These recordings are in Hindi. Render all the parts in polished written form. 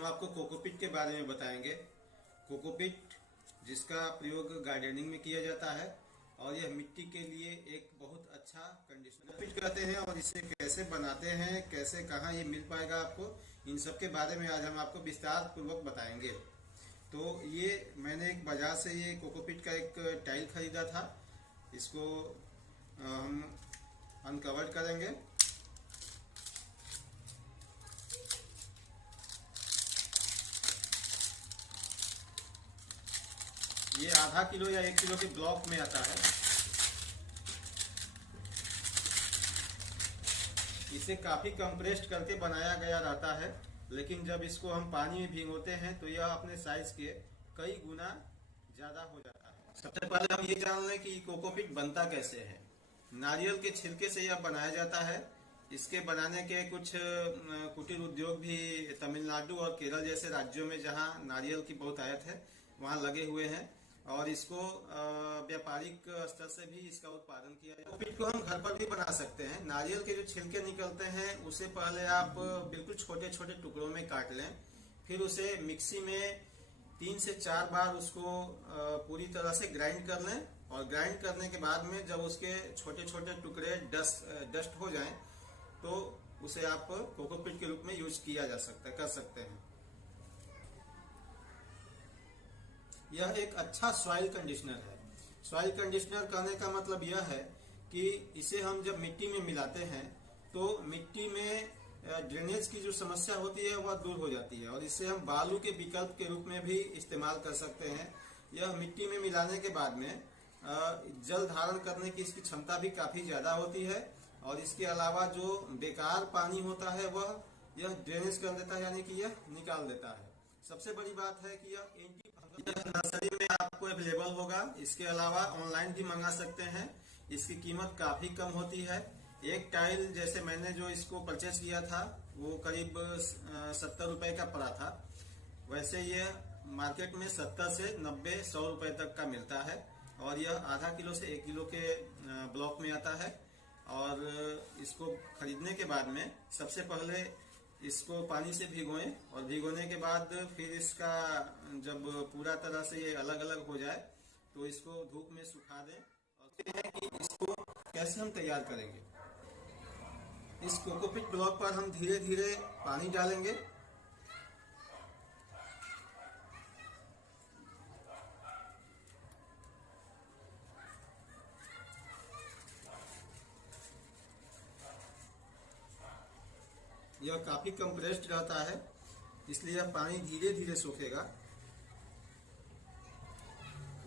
हम आपको कोकोपीट के बारे में बताएंगे। कोकोपीट जिसका प्रयोग गार्डनिंग में किया जाता है और यह मिट्टी के लिए एक बहुत अच्छा कंडीशनर कोकोपीट कहते हैं। और इसे कैसे बनाते हैं, कैसे कहाँ ये मिल पाएगा आपको, इन सब के बारे में आज हम आपको विस्तार पूर्वक बताएंगे। तो ये मैंने एक बाजार से ये कोकोपीट का एक टाइल खरीदा था। इसको हम अनकवर करेंगे। ये आधा किलो या 1 किलो के ब्लॉक में आता है। इसे काफी कंप्रेस्ड करके बनाया गया रहता है, लेकिन जब इसको हम पानी में भिगोते हैं तो यह अपने साइज के कई गुना ज्यादा हो जाता है। सबसे पहले हम ये जान लें कि कोकोपीट बनता कैसे है। नारियल के छिलके से यह बनाया जाता है। इसके बनाने के कुछ कुटीर उद्योग भी तमिलनाडु और केरल जैसे राज्यों में, जहां नारियल की बहुत आयात है, वहां लगे हुए हैं। और इसको व्यापारिक स्तर से भी इसका उत्पादन किया जाता है। कोकोपीट को हम घर पर भी बना सकते हैं। नारियल के जो छिलके निकलते हैं उसे पहले आप बिल्कुल छोटे छोटे टुकड़ों में काट लें। फिर उसे मिक्सी में 3 से 4 बार उसको पूरी तरह से ग्राइंड कर लें। और ग्राइंड करने के बाद में जब उसके छोटे छोटे टुकड़े डस्ट हो जाएं तो उसे आप कोकोपीट के रूप में यूज किया जा सकता है, कर सकते हैं। यह एक अच्छा सॉइल कंडीशनर है। सॉइल कंडीशनर कहने का मतलब यह है कि इसे हम जब मिट्टी में मिलाते हैं तो मिट्टी में ड्रेनेज की जो समस्या होती है वह दूर हो जाती है। और इसे हम बालू के विकल्प के रूप में भी इस्तेमाल कर सकते हैं। यह मिट्टी में मिलाने के बाद में जल धारण करने की इसकी क्षमता भी काफी ज्यादा होती है। और इसके अलावा जो बेकार पानी होता है वह यह ड्रेनेज कर देता है, यानी कि यह निकाल देता है। सबसे बड़ी बात है कि यह नर्सरी में आपको अवेलेबल होगा। इसके अलावा ऑनलाइन भी मंगा सकते हैं। इसकी कीमत काफी कम होती है। एक टाइल जैसे मैंने जो इसको परचेज किया था वो करीब 70 रुपए का पड़ा था। वैसे ये मार्केट में 70 से 90-100 रुपए तक का मिलता है। और यह आधा किलो से 1 किलो के ब्लॉक में आता है। और इसको खरीदने के बाद में सबसे पहले इसको पानी से भिगोएं। और भिगोने के बाद फिर इसका जब पूरा तरह से ये अलग अलग हो जाए तो इसको धूप में सुखा दें। और देखते हैं कि इसको कैसे हम तैयार करेंगे। इस कोकोपीट ब्लॉक पर हम धीरे धीरे पानी डालेंगे। यह काफी कंप्रेस्ड रहता है, इसलिए यह पानी धीरे धीरे सूखेगा।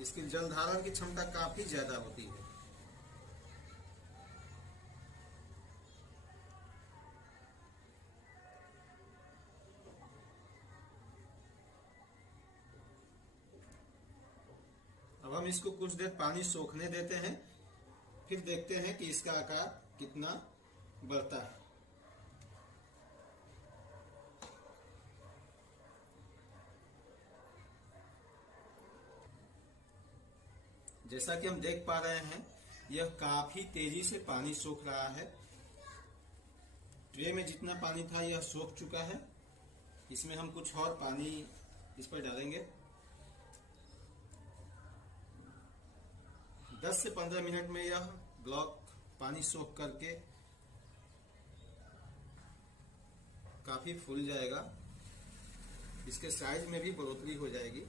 इसकी जल धारण की क्षमता काफी ज्यादा होती है। अब हम इसको कुछ देर पानी सोखने देते हैं, फिर देखते हैं कि इसका आकार कितना बढ़ता है। जैसा कि हम देख पा रहे हैं यह काफी तेजी से पानी सोख रहा है। ट्रे में जितना पानी था यह सोख चुका है। इसमें हम कुछ और पानी इस पर डालेंगे। 10 से 15 मिनट में यह ब्लॉक पानी सोख करके काफी फूल जाएगा। इसके साइज में भी बढ़ोतरी हो जाएगी।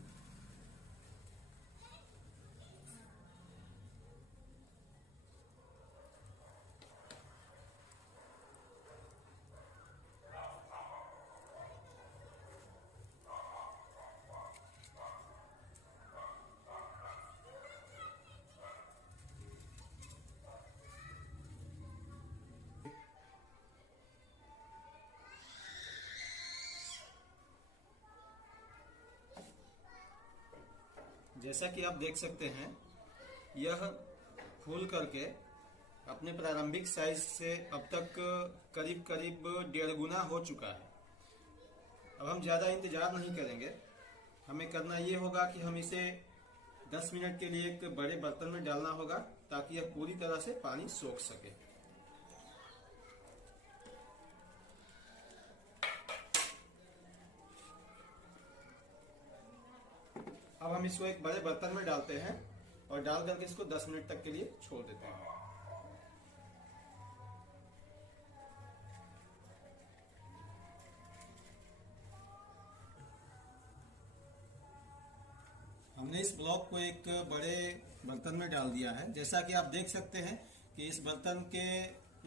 जैसा कि आप देख सकते हैं यह फूल करके अपने प्रारंभिक साइज से अब तक करीब करीब 1.5 गुना हो चुका है। अब हम ज्यादा इंतजार नहीं करेंगे। हमें करना ये होगा कि हम इसे 10 मिनट के लिए एक बड़े बर्तन में डालना होगा ताकि यह पूरी तरह से पानी सोख सके। अब हम इसको एक बड़े बर्तन में डालते हैं और डाल करके इसको 10 मिनट तक के लिए छोड़ देते हैं। हमने इस ब्लॉक को एक बड़े बर्तन में डाल दिया है। जैसा कि आप देख सकते हैं कि इस बर्तन के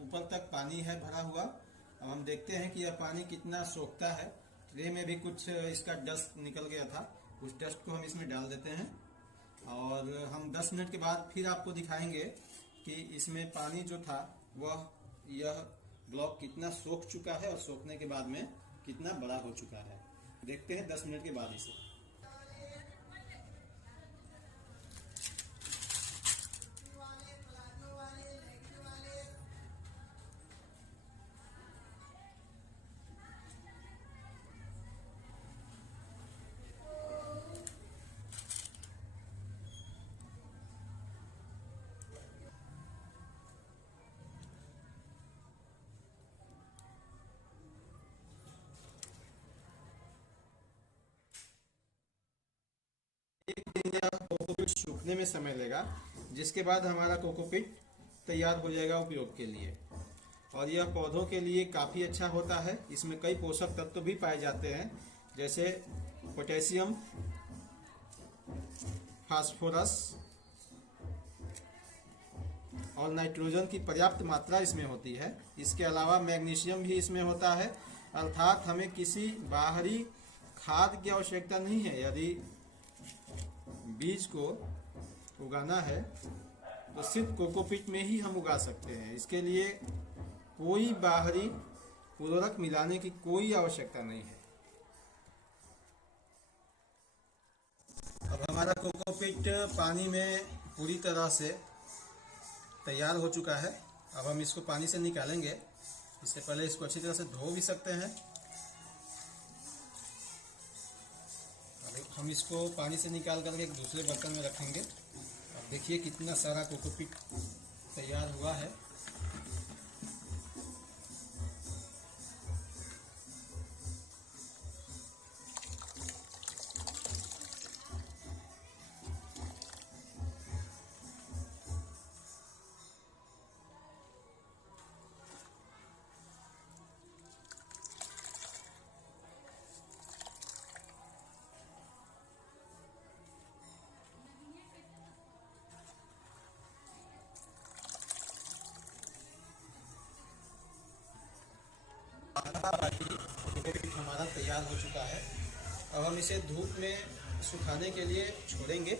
ऊपर तक पानी है भरा हुआ। अब हम देखते हैं कि यह पानी कितना सोखता है। ट्रे में भी कुछ इसका डस्ट निकल गया था, उस डस्ट को हम इसमें डाल देते हैं और हम 10 मिनट के बाद फिर आपको दिखाएंगे कि इसमें पानी जो था वह यह ब्लॉक कितना सोख चुका है और सोखने के बाद में कितना बड़ा हो चुका है। देखते हैं 10 मिनट के बाद इसे। एक दिन या कोकोपीट सूखने में समय लेगा, जिसके बाद हमारा कोकोपीट तैयार हो जाएगा उपयोग के लिए। और यह पौधों के लिए काफ़ी अच्छा होता है। इसमें कई पोषक तत्व भी पाए जाते हैं, जैसे पोटेशियम, फास्फोरस और नाइट्रोजन की पर्याप्त मात्रा इसमें होती है। इसके अलावा मैग्नीशियम भी इसमें होता है। अर्थात हमें किसी बाहरी खाद की आवश्यकता नहीं है। यदि बीज को उगाना है तो सिर्फ कोकोपीट में ही हम उगा सकते हैं। इसके लिए कोई बाहरी उर्वरक मिलाने की कोई आवश्यकता नहीं है। अब हमारा कोकोपीट पानी में पूरी तरह से तैयार हो चुका है। अब हम इसको पानी से निकालेंगे। इससे पहले इसको अच्छी तरह से धो भी सकते हैं। हम इसको पानी से निकाल करके एक दूसरे बर्तन में रखेंगे। अब देखिए कितना सारा कोकोपीट तैयार हुआ है। कोकोपीट हमारा तैयार हो चुका है। अब हम इसे धूप में सुखाने के लिए छोड़ेंगे।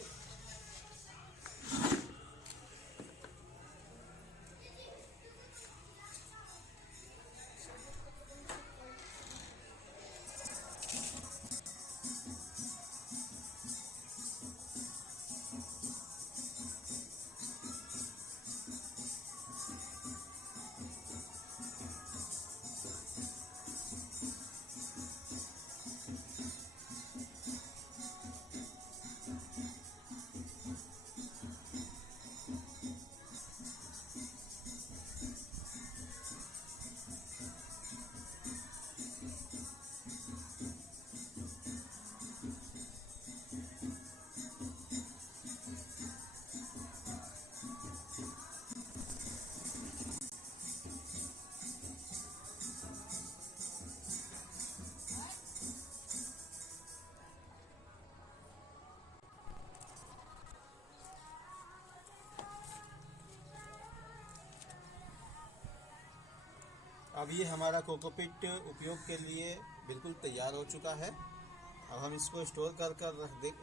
अब ये हमारा कोकोपीट उपयोग के लिए बिल्कुल तैयार हो चुका है। अब हम इसको स्टोर कर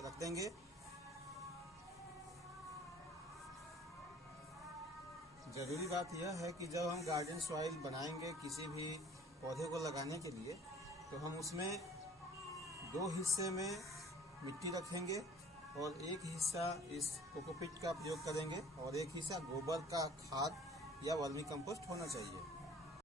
रख देंगे। ज़रूरी बात यह है कि जब हम गार्डन सॉइल बनाएंगे किसी भी पौधे को लगाने के लिए, तो हम उसमें 2 हिस्से में मिट्टी रखेंगे और एक हिस्सा इस कोकोपीट का प्रयोग करेंगे और एक हिस्सा गोबर का खाद या वर्मी कंपोस्ट होना चाहिए।